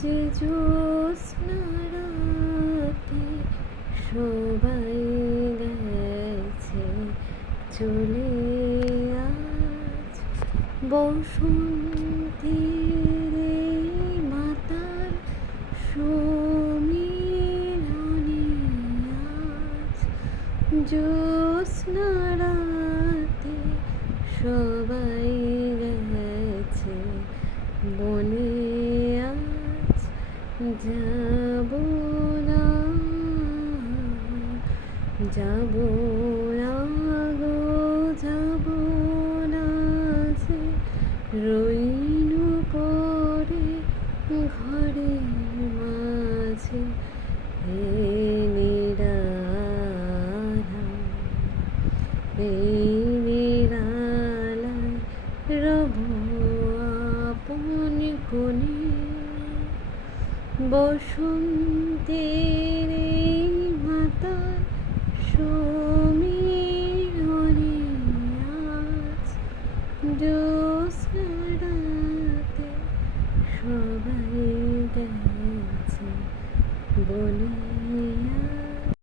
যে জ্যোৎস্না রাতে সবাই গেছে চলে আজ বসন্তের এই মাতার সমীরণে আজ জ্যোৎস্না রাতে সবাই গেছে বনে আজ যাব না যাব না গো যাব না যে রইনু পরে ঘরের মাঝে এই নিরালায় এই নিরালায় রব আপন কোণে বসন্তের এই মাতার সমীরণে আজ জ্যোৎস্না রাতে সবাই গেছে বনে।